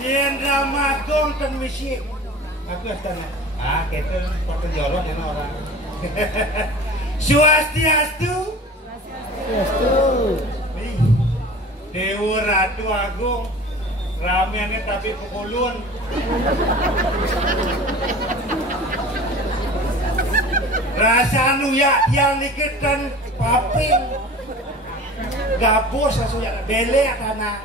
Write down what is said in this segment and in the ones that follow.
Yen Ramadong ten misi. Aku astana. Ah, kita pakai jolong ini orang. Swastiastu. Swastiastu. Dewa Ratu Agung. Ramiannya tapi pukulun. Rasa anu ya yang diketan paping. Gabus asuya bele tanah.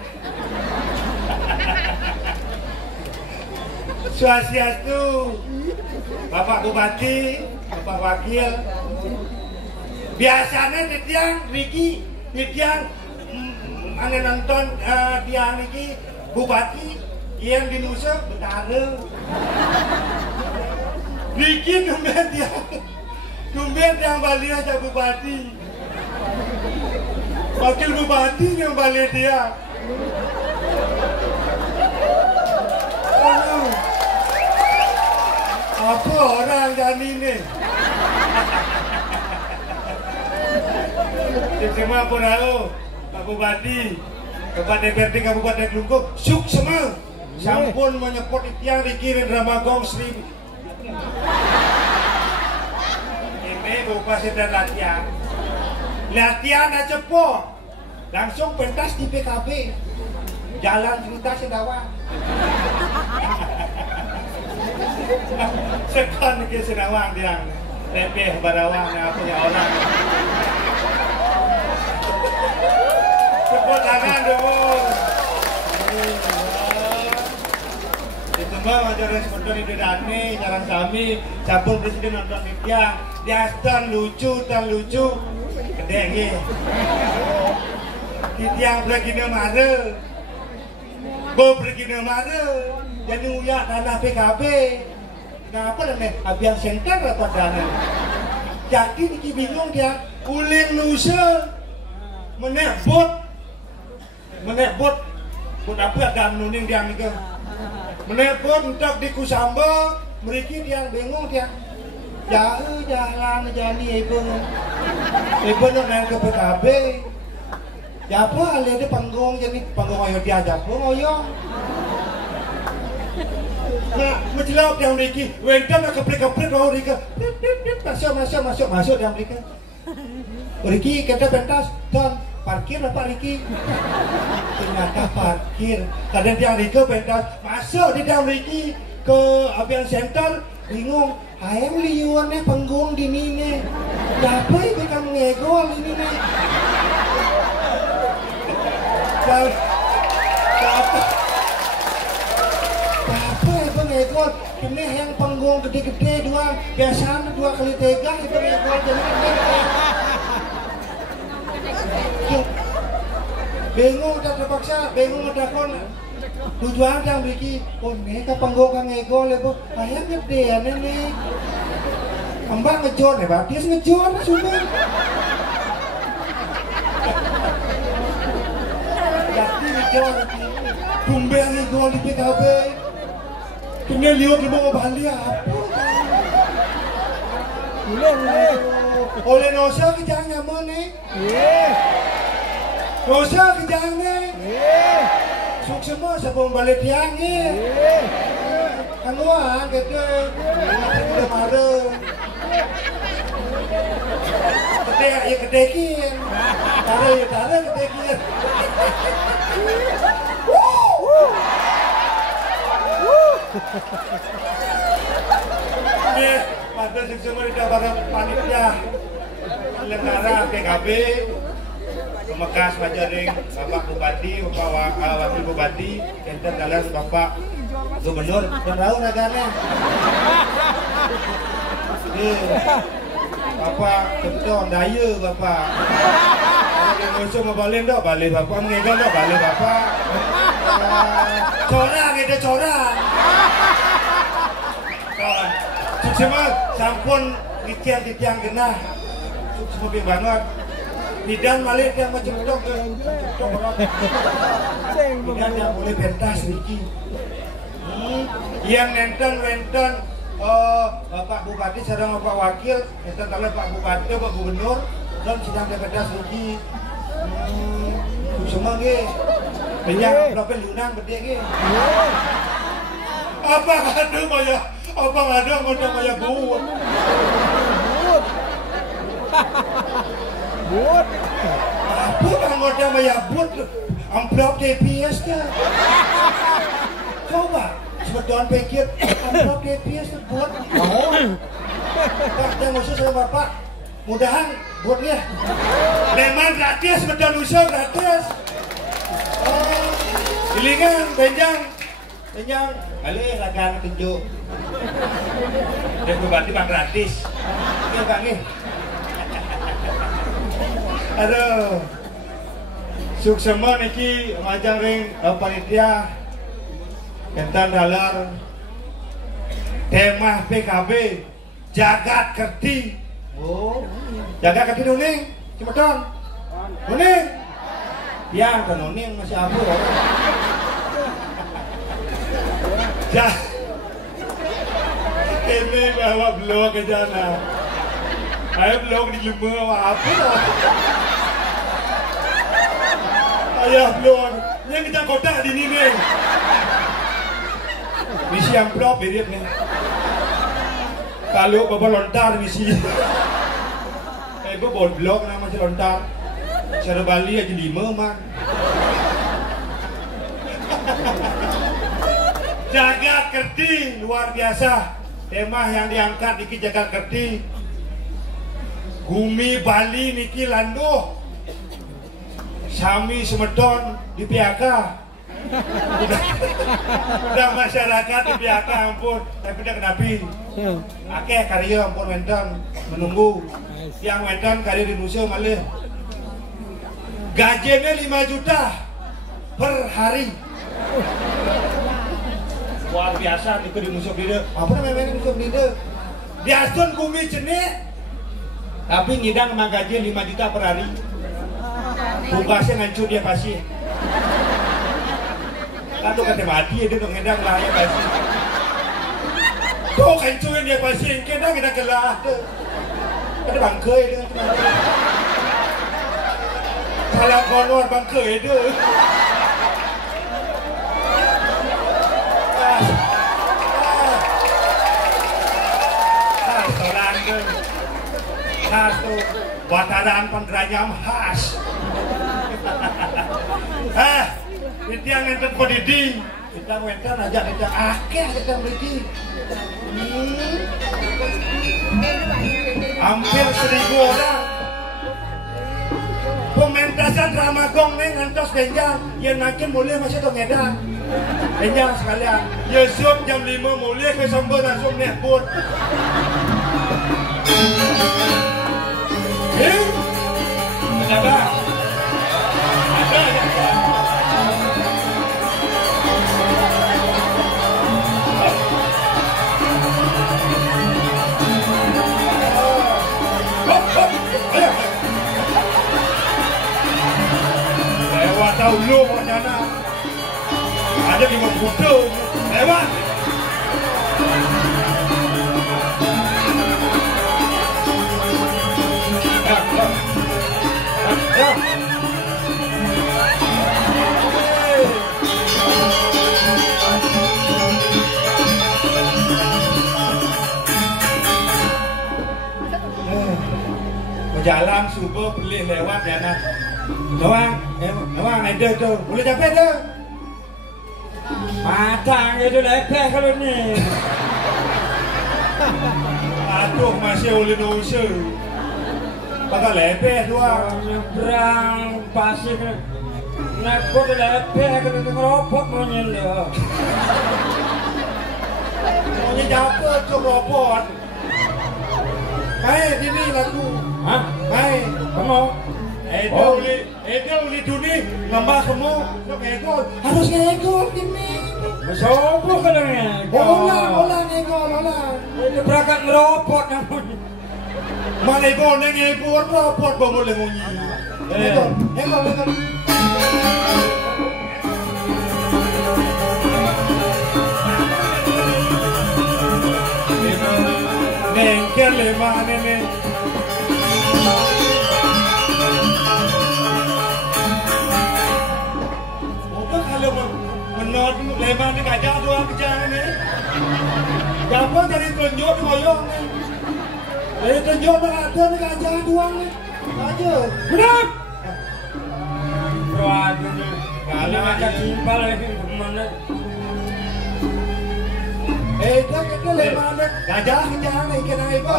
Swastiastu. Bapak Bupati, Bapak Wakil. Biasanya di tiang Riki, di tiang ane nonton tiang Riki Bupati yang di Nusa Betara. Riki tumben tiang Bali aja Bupati. Wakil Bupati yang Bali dia. Apa orang jani ni? Semua pun tahu Pak Bupati, Kepala DPRD Kabupaten Kelungkung, suk semua, sampun menyepot tiang dikirim Ramadong 1000. Ini Bupati dan latihan aja po, langsung pentas di PKB, jalan cerita sedawa. Sekon ke Senawang dia lebih barawang apa ya orang. Tepuk tangan dulu. Itu mah ajaran seperti itu Dani, jalan kami, campur presiden nonton dia, dia lucu, gede nggih. Tiang pergi mare, bo pergi mare, jadi uyak tanah PKB. Kenapa nih? Abian center apa dana? Jadi Niki bingung dia, uling Nusa menebut, buat apa dan nuning dia nih? Menebut untuk di Kusamba, mereka dia bingung dia. Jauh jalan jadi ibu nak naik ke PKB. Siapa alih di panggung jadi panggung ayo dia siapa ngoyo. Nah, menjelap yang Riki, wenten nak keplik bawa Riki, masuk yang Riki. Riki kita pentas, Don parkir apa Riki? Ternyata parkir. Kadang yang Riki pentas masuk di dalam Riki ke Abian Center, bingung. Ayam liuannya panggung di nini. Siapa itu kamu ngegol ini nih? Ekor, ini yang panggung gede-gede dua, biasanya 2 kali 3 itu ekor jadi gede. Bingung tak terpaksa, bingung ada kon. Tujuan yang Riki, oh nih ke panggung kang ekor lepo, ayam gede ya nih. Ambang ngejor nih, Pak, dia ngejor sudah. Jadi ngejor, tumben ekor di PKB. Kena lihat di bawah Bali apa? Boleh. Oleh Nosa kejangnya mana? Nosa kejangnya. Suk semua sebelum balik tiangnya. Anuan kita udah marah. Gede ya gedekin. Taruh gedekin. Ini pada semua tidak pada panitia lenggara PKB Mekas Majaring, Bapak Bupati, Bapak Wakil Bupati, enten kalian Bapak Gubernur, dan tahu negaranya. Bapak Kentong Daya Bapak. Kalau musuh mau balik dok, balik Bapak mengegal dok, balik Bapak. Corang itu corang. Semua sampun tiang genah. Semua banget. Bidan malik yang macam dok, bidan yang boleh pentas Riki. Yang nenten Bapak Bupati sedang Bapak Wakil, nenten kalau Pak Bupati, Pak Gubernur, dan sedang pentas Riki. Semua Benyang amplopnya lunang berdek ke. Apa ngadu maya? Apa ngadu anggota maya buat? Buat. Apa anggota maya buat? Amplop TPS ke? Coba, sebetulnya pikir amplop TPS itu buat. Oh, Pak, yang khusus sama Bapak, mudahan buatnya. Memang gratis, betul usaha gratis. Oh, ilingan, benjang, alih lagan tunjuk. Dia berarti bang gratis. Ini bang nih. Aduh, suksema niki majang ring panitia kentan dalar tema PKB jagat kerti. Oh, jagat kerti nuning, cepetan. Nuning. Ya, kan nuning masih abu. Ini bawa blog ke sana. Ayo blog di lumah apa? Ayah blog, yang kita kotak di sini. Misi amplop mirip nih. Kalau bapak lontar misi. Gue bawa blog nama si lontar. Cara Bali aja 5 man. Jagat kerti luar biasa. Tema yang diangkat niki jagat kerti. Gumi Bali niki landuh. Sami Semedon di PHK. Udah masyarakat di PHK ampun, tapi udah kenapi. Akeh karya ampun Wendan menunggu. Yang Wendan karya di Nusa malih. Gajinya 5 juta per hari. Luar biasa itu di Nusa Penida. Apa namanya Nusa Penida? Biasun Gumi jenis. Tapi ngidang emang gaji 5 juta per hari. Bungkasnya ngancur dia pasti. Kan tuh kata mati dia tuh ngedang lah ya pasti. Tuh kancurin dia pasti. Ngedang kita kelah. Ada bangkai dia. Kalau konor bangkai dia. Restoran dia. Khas tuh. Wataran pengeranyam khas. Itu yang enten podidi. Kita enten aja kita akeh kita beli. Hampir 1000 orang. Pementasan drama gong nih ngantos benjang. Yang makin mulia masih tuh ngedang. Benjang sekalian. Yusuf jam 5 mulia ke Sombo langsung nekbut. Kenapa? Lewat dahulu Monyana. Ada 5 buta. Lewat. Ya. Jalan subuh beli lewat ya nak. Nawang ada tu. Boleh dapat tu. Matang itu lepeh kalau ni. Aduh masih oleh dosa. Patah lepeh dua. Nyebrang pasir. Nakut lepeh kalau ngeropok monyet dia. Monyet dapat tu ropot. Hai, ini lagu. Hah? Hai, kamu? Uli duni, lambah semua. Harus ngegol ini. Masopo ka lang yan. Olang ngegol. Itu berangkat ngeropot namun. Mana igol na ngegol, ropot ba mo lang ngunyi? Ngegol. Nengkel lima nene. lebar ni gajah doang kejangan ni. Siapa dari tunjuk ngoyong ni? Dari tunjuk ada ni gajah doang ni. Aja. Benar. Waduh ni. Kalau macam timpal lagi mana? Dia kata lebar ni gajah kejangan ni kena ibu.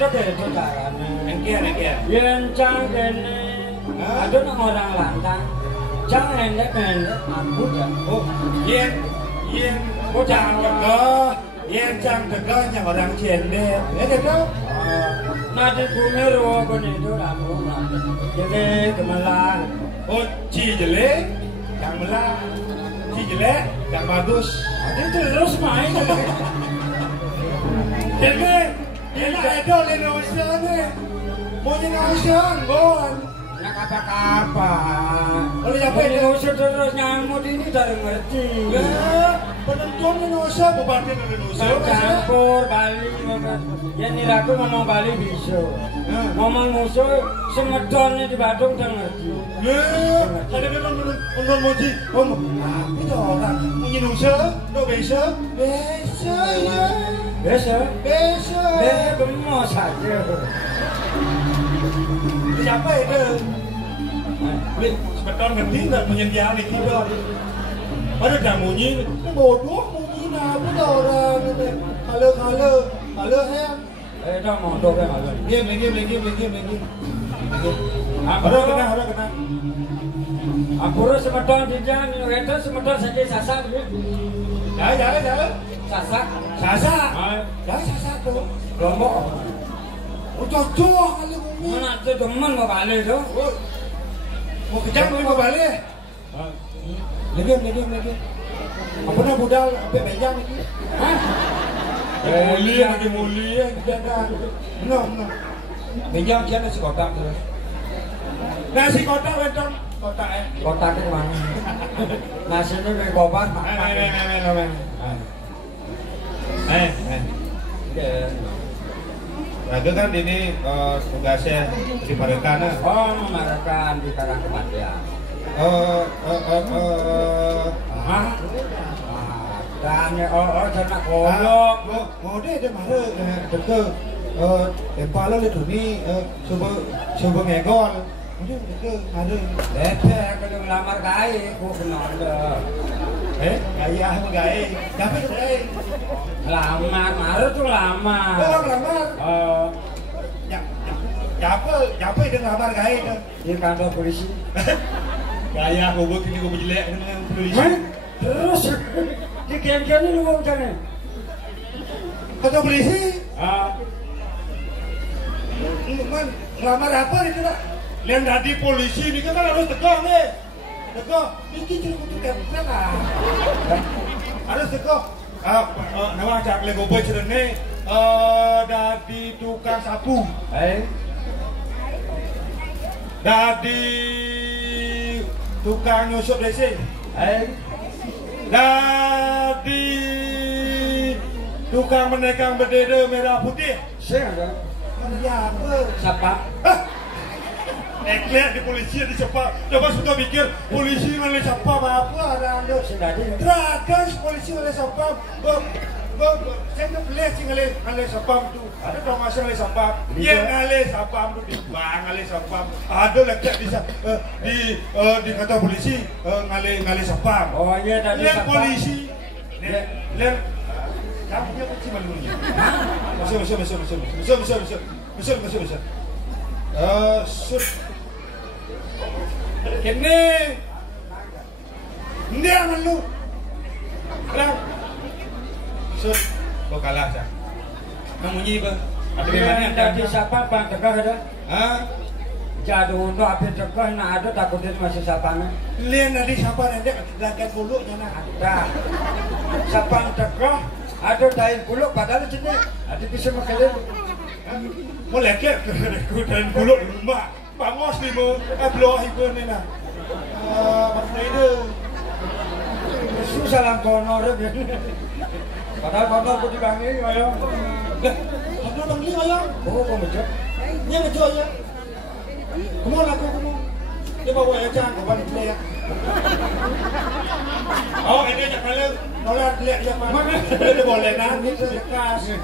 Itu caranya. Engkir. Yang canggih ni. Ada nak orang lantang. Jangan endek aku dah. Oh, yen cang tegah, yen cang tegah yang orang cendek. Ya kata. Nanti kumeru aku ni tu ramu. Jadi kemelang. Oh, ci jelek, yang melang. Ci jelek, yang bagus. Ada terus main. Jadi, dia nak ada Indonesia ni. Mau Indonesia, bon. Nak apa-apa. Oleh siapa itu? Indonesia terus nyamuk ini dari ngerti. Ya, penonton Indonesia, pembantu Indonesia. Campur Bali. Ya ni aku ngomong Bali bisa. Ngomong musuh semedonnya di Badung tak ngerti. Ya, ada nonton moji. Itu orang Indonesia, no bisa. Bisa ya. Biasa. Bisa. Bemo saja. Siapa itu? Sebentar ngerti tak penyediaan itu dah. Ada dah munyi, bodoh munyi nak apa dah orang ini. Kalau yang. Dah mau doa malu. Lagi. Ada kena. Ampura semedon dijang, itu semedon saja sasak. Jangan. Sasak. Sasak tu. Lombok. Cocok kali bumi. Mana tu teman mau balik tu? Mau kejam mau balik. Lagi. Apa nak budal sampai bejang lagi? Mulia jangan. Benar. Bejang dia nasi kotak terus. Nasi kotak betul. Kotak Kotak ke mana? Nasi ni dari kobar. Raga kan ini tugasnya di Parekan. Memarahkan di karang kematian. Dan jangan kodok. Mau dia marah deket tempala le ni coba ngegol. Dia deket ada. Kalau ngelamar gaya, aku kenal dah. Gaya apa gaya? Dapat tu gaya. Lamar, marah tu lamar. Lamar. Siapa yang lamar gaya tu? Di kantor polisi. Gaya aku buat ini aku jelek dengan polisi. Terus di kian-kian ni lu macam ni. Kantor polisi? Man, lamar apa ni tu nak? Lain dari polisi ni kan harus tegak ni. Tegak. Ini cuma untuk kepala lah. Harus tegak. Nama cak le gobo cerita ni. Dari tukang sapu. Dari tukang nyusup lesen. Dari tukang menekang bendera merah putih. Siapa? Siapa? Ekler di polisi di siapa? Coba sudah pikir polisi oleh siapa apa ada anda? Teragas polisi oleh siapa? Saya tu beli sih oleh siapa tu? Ada dong masa oleh siapa? Yang oleh siapa tu di bang oleh siapa? Ada lekat di kantor polisi oleh siapa? Oh iya tadi siapa? Polisi. Len kamu punya kunci malunya. Besar. Kene dia malu kalah sud kok kalah sah kamu nyiba ada memangnya tadi siapa bang tegak ada jadu untuk api tegak nak ada takutnya masih siapa ni lian tadi siapa nanti agak buluknya nak ada siapa tegak ada daun buluk padahal sini ada bisa makan mau leket daun buluk rumah pangos ni mo bloh ibu ni nak apa itu susah lang kono re padahal kono aku dibangi ayo kono bangi ayo kok macam nya ngejo ya kamu laku kamu dia bawa aja ke balik ya Oh, ini kalau nolak lihat yang mana? Dia boleh nanti sekas.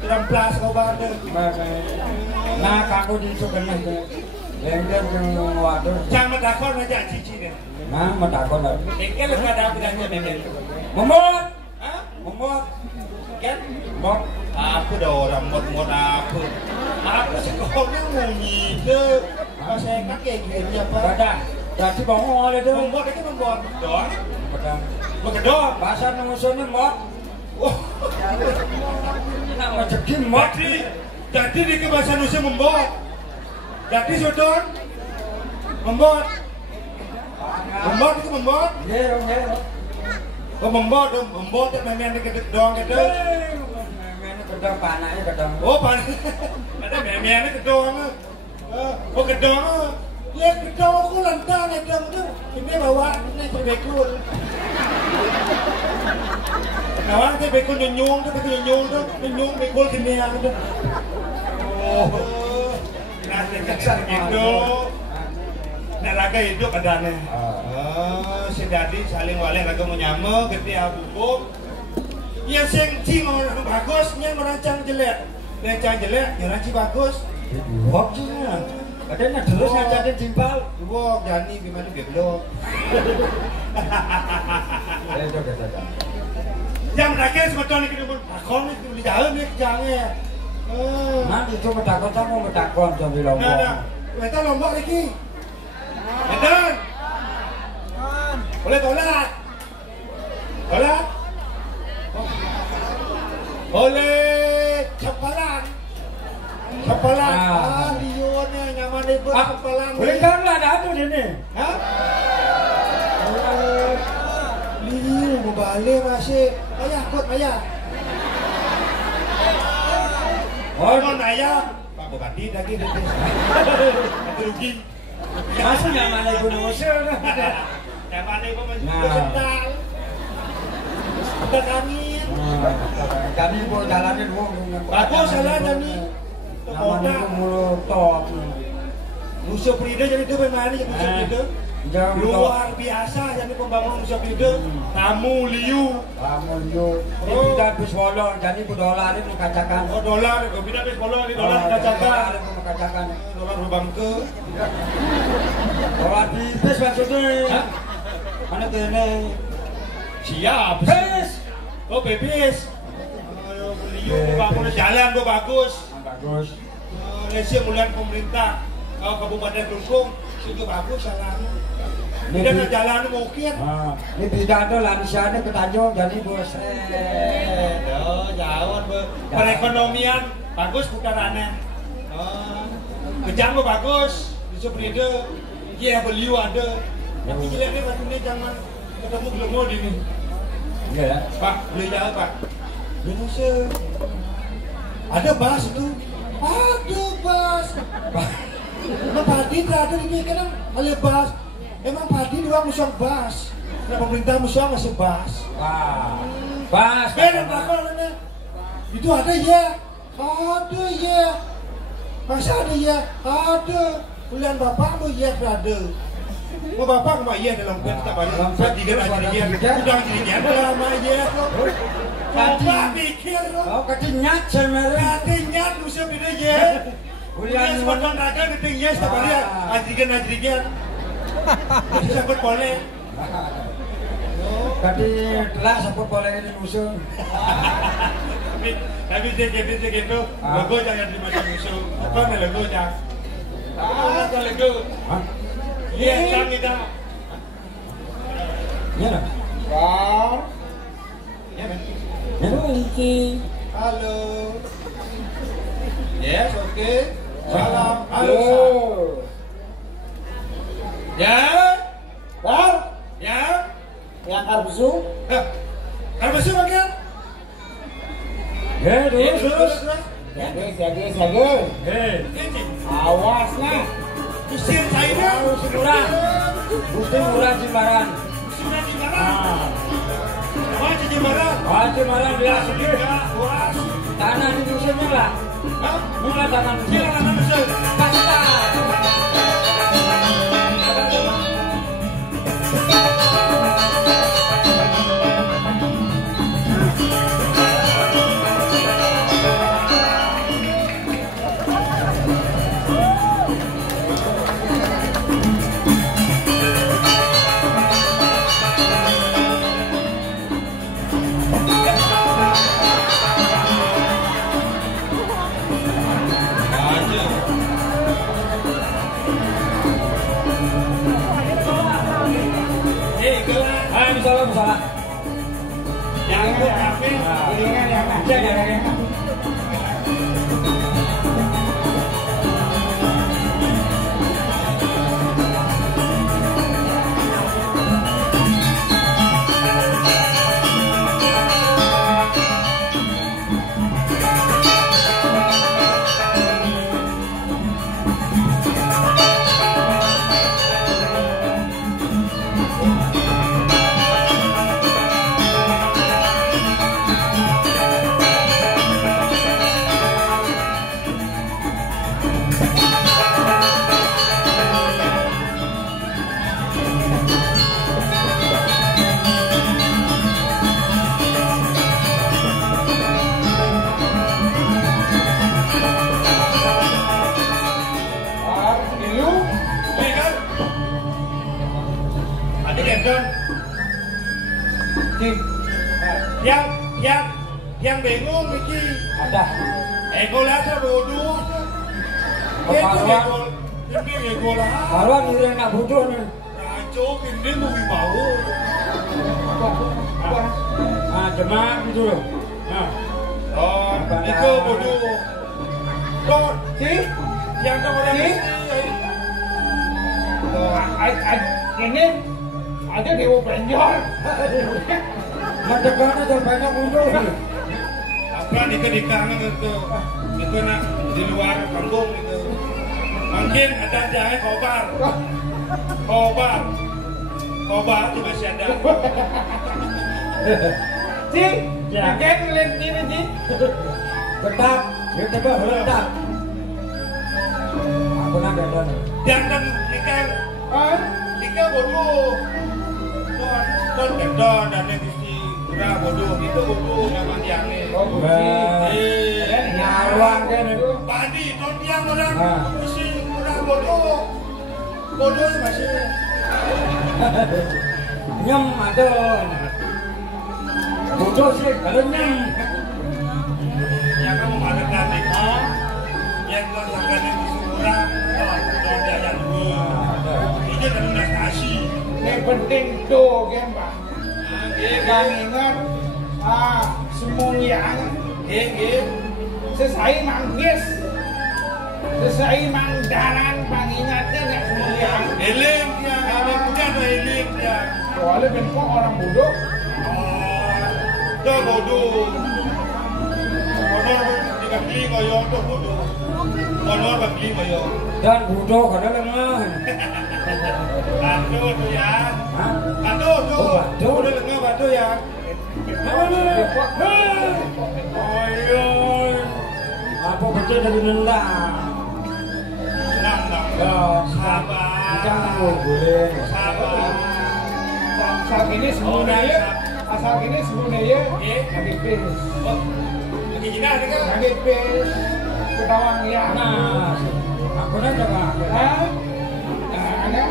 Teramplas kau bade. Nah, kaku di itu kena tu. Lengket yang waduh. Jangan takon aja cici ni. Nah, matakon lah. Engkel kada bilangnya memang. Memot, Hah? memot, Kan? memot. Aku dah orang mod aku. Aku sekolahnya munyi tu. Saya kakek gitu apa? Kada, jadi bongol itu. Membuat itu membuat doang. Kada. Bekedor. Bahasa nungusnya mot. Oh. Nak macam mot. Jadi di bahasa Indonesia membuat. Jadi sudah membuat. Membuat itu membuat. Ya, ya. Oh membuat yang memang diketik doang gitu. Memang kedong panahnya kedong. Oh panas. Ada memang kedong. Oh kedong. Ya kedong aku lantang kedong tu. Ini bawa ini terbekul. Kawan tu bekul nyung tu bekul kini yang tu. Oh. Nanti kasar gitu. Naraga hidup adanya. Si dadi saling waleh raga menyama gede abubuk. Yang sengci orang bagus, yang merancang jelek. Merancang jelek, yang rancang bagus. Wok juga. Kadang terus ngajarin jimpal. Wok jani gimana geblok. Itu kata. Yang raga sebetulnya kita pun takon itu di dalam ni jangan. Nanti itu bertakon sama bertakon sambil lombok. Nah, kita lombok lagi. Edan. Boleh tolak. Tolak. Boleh cepalan. Cepalan. Lionnya nyaman ibu cepalan. Boleh kan lah ada tu di ni. Hah? Liu mau balik masih. Ayah kot ayah. Oh, non ayah. Pak Bupati lagi dia. Ada rugi. Masih nyaman ibu nusir. Nyaman ibu masih sedang. Kita angin. Kami ibu jalanin wong. Bagus jalan ni. Nyaman ibu mulut top. Musuh Prida jadi tu bagaimana jadi musuh Prida? Luar biasa jadi pembangun musuh Prida. Tamu Liu. Tamu Liu. Ini tidak habis bolong jadi dolar ini kacakan. Oh dolar, tidak habis bolong ini dolar kacakan. Kacakan. Dolar lubang ke. Dolar bibis maksudnya. Mana kene? Siap. Bibis. Oh bibis. Liu bangun jalan tu bagus. Bagus. Malaysia mulian pemerintah. Kabupaten Kelungkung juga bagus jalannya. Tidak ada jalan mungkin. Ini tidak ada lansianya ke Tanjung jadi bos. Jauh perekonomian bagus putarannya. Kejam bagus di Supride. Iya beliau ada. Tapi jeleknya batunya jangan ketemu gelomol ini. Iya. Pak beli jauh pak. Indonesia ada bas itu. Ada bas. Emang padi ada di sini kan oleh bas. Emang padi dua musuh bas. Nah pemerintah musuh masih bas. Wah, bas. Beda belakangnya. Itu ada ya. Ada ya. Masa ada ya. Ada. Bulan bapak lu ya ada. Mau bapak mau iya dalam kan tak balik. Tiga aja dia. Udah jadi ada lama ya. Bapak pikir. Oh ketinyat sebenarnya. Ketinyat musuh beda ya. Bulan sebutan raga ketinggian setiap hari ajrigan. Jadi sampai boleh. Tadi telah sampai boleh ini musuh. Tapi gitu. Logo jangan dimacam musuh. Apa nih logo jangan? Ada logo. Iya kan kita. Iya lah. Wow. Ya kan. Halo. Yes, oke. Salam. Halo. Ya. Bang, Ya. yang karbusu. Kalau masih bagian? Terus. Jaga. Ini. Awasnya. Usir saya. Murah. Gusti murah Jimbaran. Sudah di mana? Wajib di mana? Oh Jimbaran dia sedih. Wah. Tanah di musuhnya lah. Mula tanah musuh. Kira tanah musuh. Kasta. habis. Dengan yang ada ya. Yang bingung iki Ada. Golasa bodoh. Paruan. Ini gola. Paruan ini nak bodoh nih. Rajo ini mau mau. Demam gitu loh. Oh, itu bodoh. Kok Sih, yang orang Sih. Ini ada dewa penjor. Mendekannya terbanyak bodoh. Apa nikah itu nak di luar panggung itu mungkin ada jahe kobar itu masih ada. Sih, Ya. kan ngeliat ini sih. Tetap, dia tetap meledak. Aku nak ada. Jangan nikah bodoh don dan negisi kurang bodoh itu bodoh memang dianeh. Nyaruang kan itu. Padi don yang orang isi kurang bodoh masih Nyem ada. Bodoh sih kalau nyem. yang kamu mengadakan nikah yang melaksanakan itu kurang don dia yang dua itu dan udah kasih. Yang penting tuh, kan Pak. Kang ingat, semuliaan. Sesai manggis, sesai mangdaran pengingatnya nggak semuliaan. Elim dia, punya ada elim dia. Soalnya bentuk orang bodoh. Dah bodoh. Honor dibagi koyo tuh bodoh. Honor bagi koyo. Dan bodoh kada lengah. Batu tuh ya. Hah? Batu tuh. Oh, batu. Udah lengah batu ya. Ayo. Apa betul dari nendang? Tenang. Sabar. Jangan boleh. Sabar. Asal gini semuanya, lagi pis, Lagi gini ada kan? lagi pis, ketawang ya. Nah, aku nak apa? Ada.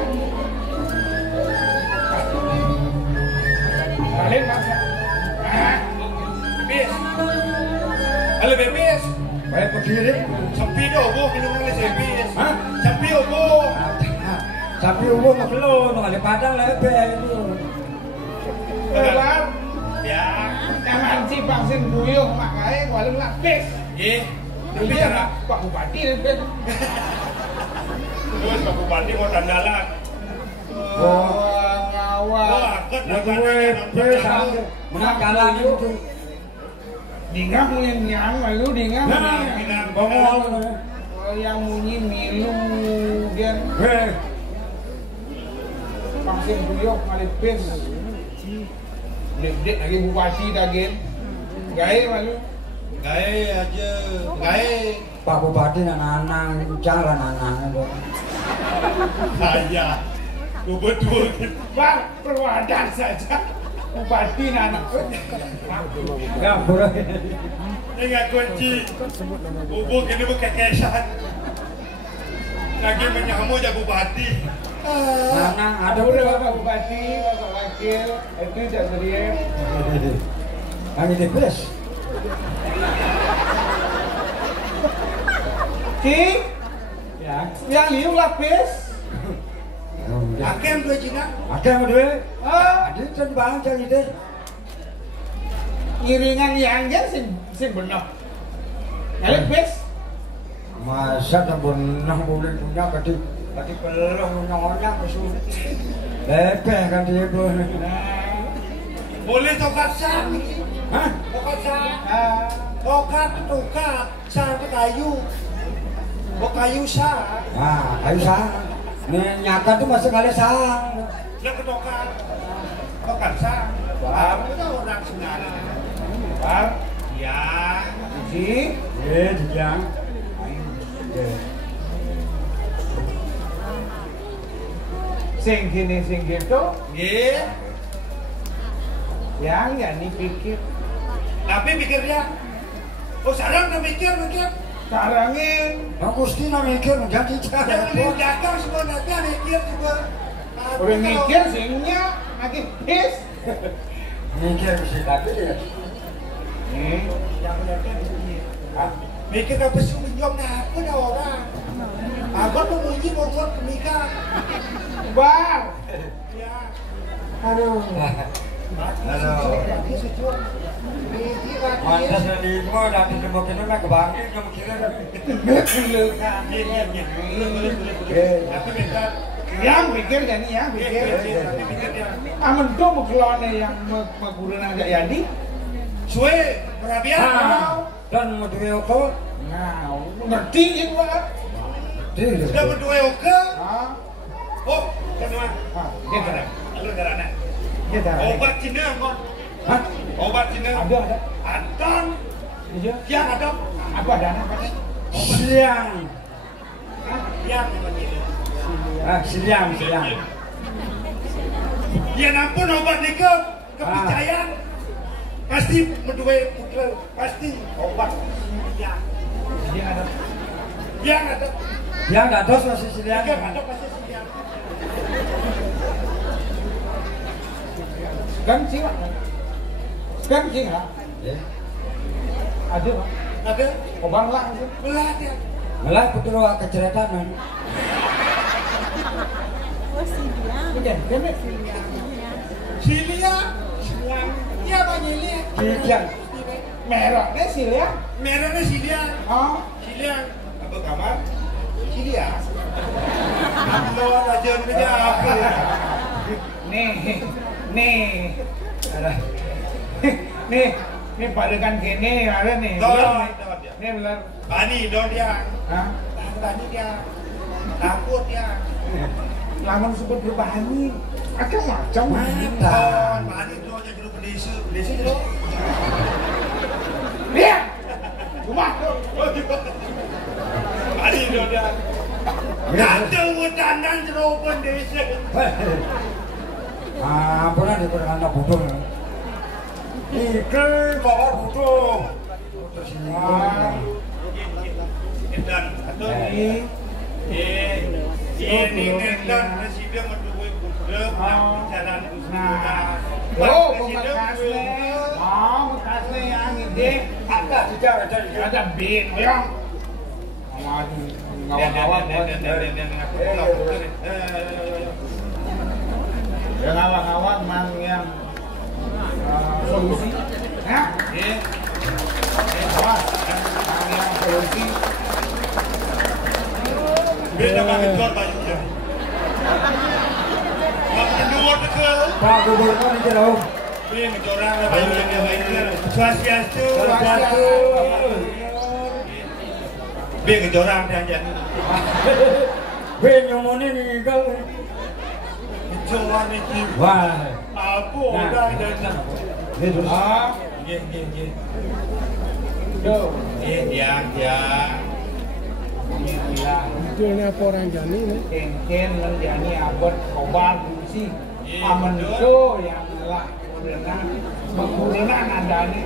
Balik masa. Bebis. Halo bebis. Baik berdiri. Sampai dah obo minum oleh bebis. Hah? Sampai obo. Tapi umum belum, kali padang lebih itu. Keluar, Ya. jangan si vaksin buyung makanya walau lapis. Tapi Iya, cara Pak Bupati dan terus Pak Bupati mau dandalan. ngawal. Menang kalah itu. Dingah nyang lalu dingah. Bongol. Yang munyi milu gen. Vaksin buyung malipis. Dek lagi bupati dagen. Gaya malu. Gaya aja. Gaya. Pak Bupati nanang, jangan nanang. Saya. Betul. Bang, perwadan saja. Bupati anak. Ya, boleh. Dengan kunci. Bubuk ini berkekesan. Lagi menyambut ya Bupati. Nanang ada Udah Bapak Bupati, Bapak Wakil, itu tidak beriak. Kami di bus. Ki, ya, yang liu lapis. Hakim tuh Cina. Ada yang ada. Ah, Ada yang bang jadi deh. Ngiringan yang sing bener. Kali bes. Masa tak pernah boleh punya kadi pelong nyonya kesu. Lepeh kan dia bro. Boleh tokat sang. Hah? Tokat sang. Tokat sang kayu. Oh kayu sang. Ah, kayu sang. Nih nyakat tuh masih kali sang. Yang ketokat. Tokat sang. Wah, itu orang sebenarnya. Wah, ya. Si, Dijang. sing gini sing gitu. Nggih. Yang nggak dipikir. Tapi pikirnya, oh sarang udah mikir. Sarangin. Nah Gusti na mikir menjadi Jangan cara. dagang sebenarnya mikir juga. Udah mikir singnya makin pis. Mikir mesti tapi dia. Mikir apa sih minjam apa dah orang? Abang memuji mohon nikah. Bar. Ya. Aduh. Halo. Mantas na limo dati mo kino na kabangin yung kira. Tapi minta Yang pikir kan ya, pikir. Aman tuh muklone yang magulan agak jadi. suwe perabian. Dan mo duwe ko. Nah, ngerti kan Pak? Sudah berdua oke. Ah, Oh, kenapa? dia cara. Lalu darahnya. Dia cara. Obat Cina kon. Hah? Obat Cina. Ada. Adon. Iya. Yang ada. Apa dana kan? Siang. Yang namanya. Siang. Ya nampun obat nikah kepercayaan. Pasti berdua putra pasti obat. Ya. Dia ada. Yang ada. Dia enggak dos masih siang. Yang ada pasti siang. Kan sih Pak. Kan sih lah. Ada Pak. Ada Obar lah sih. belah dia. Malah putra keceretanan. Udah, kan? Silia. Siang. Ya banyak ini. Siang. Merahnya sih ya. Merahnya Silia. Oh, Silia. Apa kamar? Silia. Amlo aja punya apa? nih. Nih padekan gini ada nih. Don. Nih benar. Bani don dia. Hah? Bani dia. Takut dia. Lamun sebut berbahani. Macam-macam. Don. Bani don yang dulu pendesa. Pendesa dulu. Lihat. Rumah. Bani don dia. Kata hutan jeruk pendesa. Pernah di anak budung. Ikel bawa budung. Dan atau ini dan presiden mendukung budung jalan usaha. Oh, bekasnya. Oh, bekasnya yang ide. Ada bin, ya. Ngawang-ngawang. Ya ngawang-ngawang mang yang solusi. Hah? Awas. Mang yang solusi. Beda banget kor bajunya. Mau kedua ke? Pak Gubernur di Jerau. Ini ngejorang baju yang dia mainkan. Swastiastu. Biar ngejorang dia jadi. Ben nyomone nih kal. Ngejorang ini. Wah. Apa udah ada. Ah, Nggih. tuh. Dia. Gila. Itu ini apa orang jani ini? Kencen menjani abad kobar sih. Iya, Aman betul. itu yang lah menggunakan andani.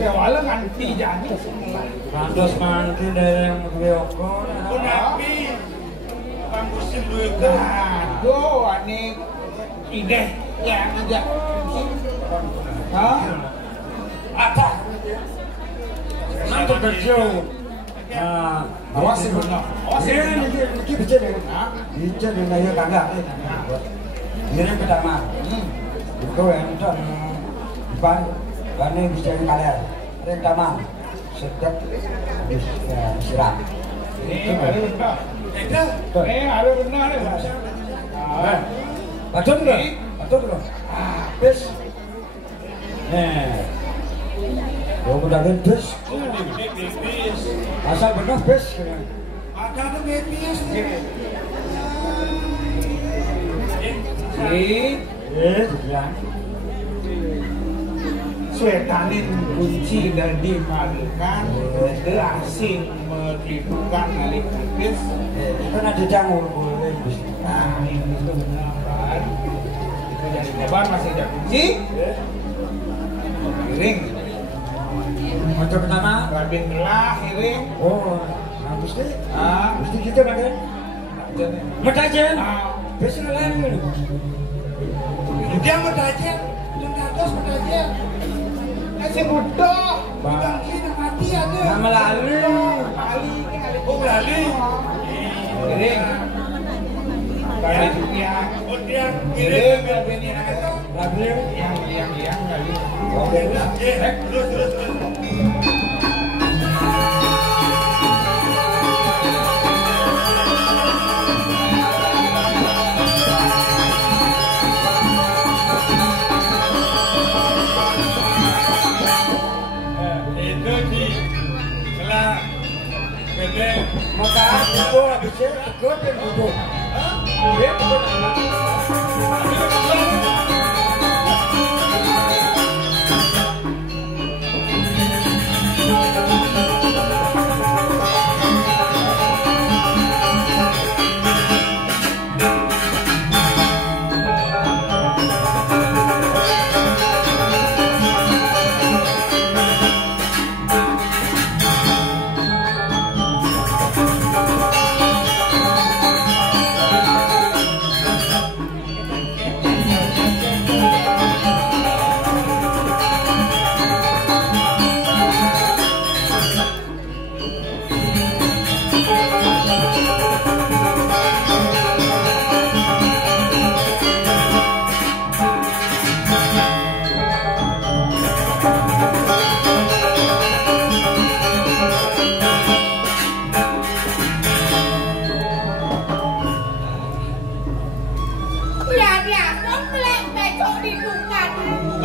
Ya walau nganti jadi semua. Randos mangki dari yang duwe okor. Pun nabi. Bang musim dulu ke. Aduh, ini ide yang aja. Hah? Apa? Mantap kerja. Awas sih benar. Awas ini bicara ya. Bicara dengan ya kagak. Ini pertama. Itu yang itu depan. Karena bisa kaler. Rentama sedap siram. Ini ada benar. Ada benar. Betul ke? Betul ke? Bes. Kalau udah bes. Asal benar bes. Ada bebis. Swetanin kunci dan dimadukan ke asing merindukan alik hadis. Itu nanti jangur boleh. Nah ini itu benar. Itu jadi lebar masih ada kunci. Hiring. Macam pertama. Rabin belah hiring. Oh, nah mesti. Mesti gitu kan? Metajen. Biasa lain. Dia metajen. Tuntados metajen. Kasih bodoh. Bukan kita mati aja. Nama lalu. Oh lali. Hiring. Bagi rupiah. Oh dia Hiring Rabin yang Lalu. yang kali. Oke. Terus. Maka itu habisnya tegur dan duduk. Dia tegur.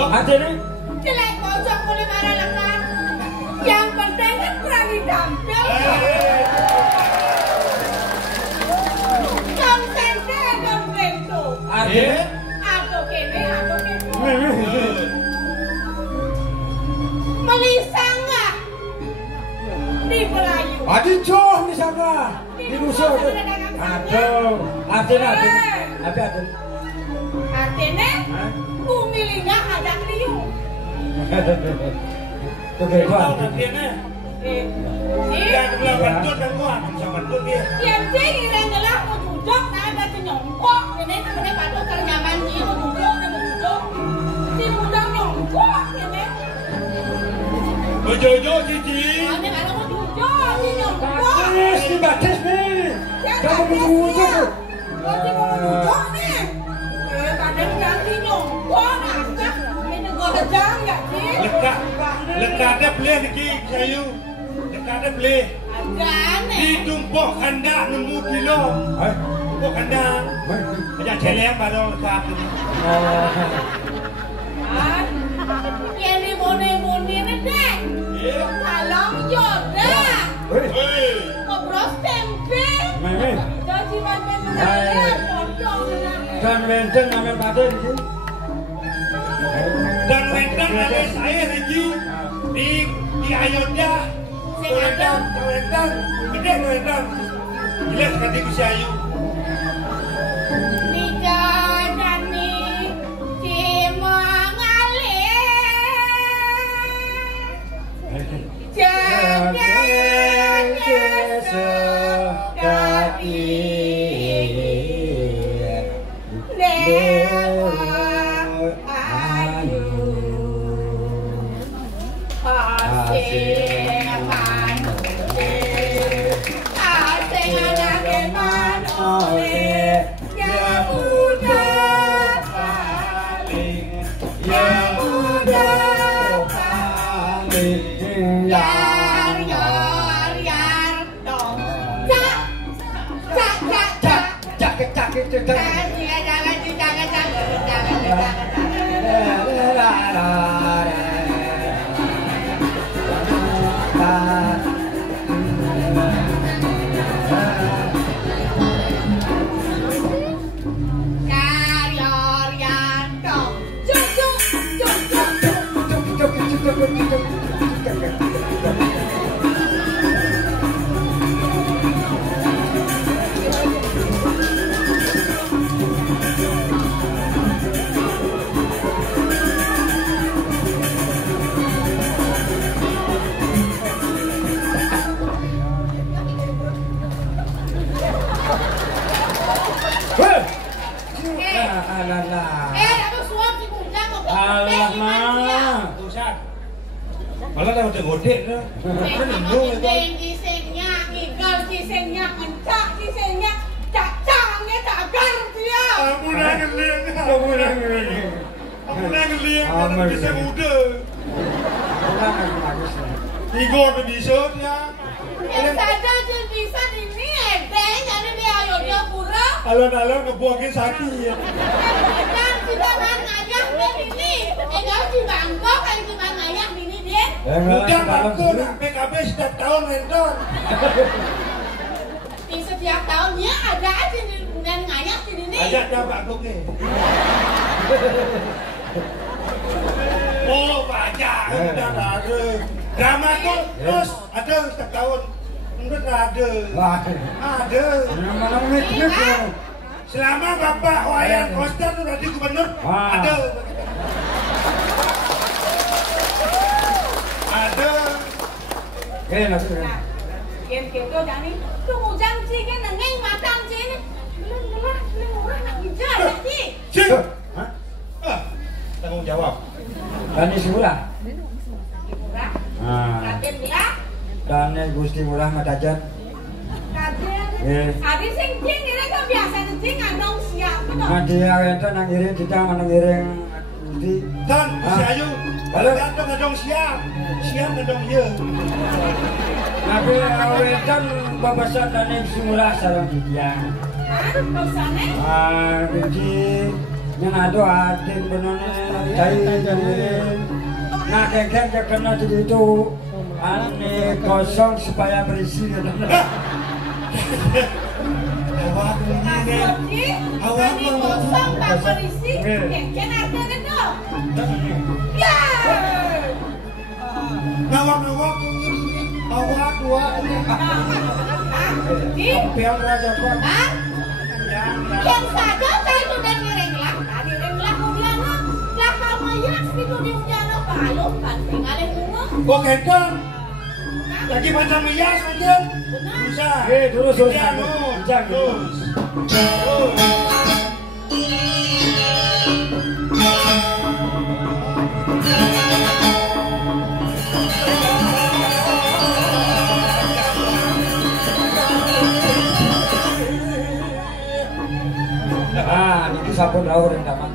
Artinya? Jelek pojok boleh marah lekat. Yang penting kan berani tampil. Konsentrasi dan bento. Artinya? Atau kene. Melisa nggak? Di Melayu. Adijoh misalnya. Di Rusia. Aduh. Artinya. Artinya? Bumi lingga ada kriuk. Tuh kayak apa? Yang belah bantun dan muat sama bantun dia. Yang sih ireng-ireng mau duduk, nah ada nyongkok. Ini temennya patut ternyaman dia mau duduk. Si muda nyongkok ini. Jojo cici. Ini kalau mau duduk, si nyongkok. Batis, dibatis nih. Kamu mau duduk. Si mau duduk nih. Kadang ganti nyongkok, nah. Ini gua kejam nggak sih? Lekatnya beli lagi sayu. Lekatnya beli. Ada nih. Ditumpuk kandang nemu kilo. Tumpuk kandang. Aja celeng baru lekat ini. Ini moni ini deh. Kalau jodoh. Ngobrol tempe. Jadi macam mana? Pocong Dan wenten namanya Paden sih. Dan wenten ada saya lagi di Ayodhya. Wenten, gede wenten. Jelas kan di Kusayu. Dijadani cimangali. Jaganya sekali. Dewa ayu. Yang muda paling Yar yar yar dong. Malah dah macam godek tu. Kisahnya, ngigol kisahnya, mencak kisahnya, cacangnya cagar dia. Aku nak ngeliang. Aku nak ngeliang kan bisa muda. Igor tu bisa dia. Yang saja je bisa ini jadi dia ayo dia kurang. Alon-alon kebuangin sakit. Dan kita bang ayah dia ini, enggak di Bangkok kali di bang ayah ini dia. Bukan aku nak PKB setiap tahun renton. Di setiap tahunnya ada aja dan ayah di sini. Ajak dah Pak Gok ni. Oh banyak dah ada. Drama tu terus ada setiap tahun. Enggak ada. Ada. Selama Bapak Wayan Koster tu jadi gubernur, ada. Ada. Enak. Game gitu kan ni. Tu hujan sih kan nengeng matang sih ni. Belum orang nak bicara sih. Cik. Tanggung jawab. Dan isi murah. Murah. Kaden dia. Dan Gusti Murah Matajan. Kaden. Adi sing cing ini kan biasa cing andong siapa tu? Nanti awet nang iring kita mana iring Gusti. Dan si Ayu. Kalau datang ngedong siap. Siap ngedong ye. Nabi awet kan babasan dan Gusti Murah sarang dia. Kau sana? Gusti yang ada adik benone cai iring. Nah kengkeng kena jadi itu. Ane kosong supaya berisi gitu. Awak ni. Awak kosong tak berisi. Kengkeng ada kan tu? Ya. Awak dua ni. Di. Piang raja Pak. Yang saja saya sudah ngiring-lah. Tadi ngiring-lah kemudian lah kamu ya itu di hujan apa? Ayo kan tinggalin bunga. Kok kenton? Lagi macam hias aja. Bisa. Terus. Terus. Ini sabun rawur yang dapat.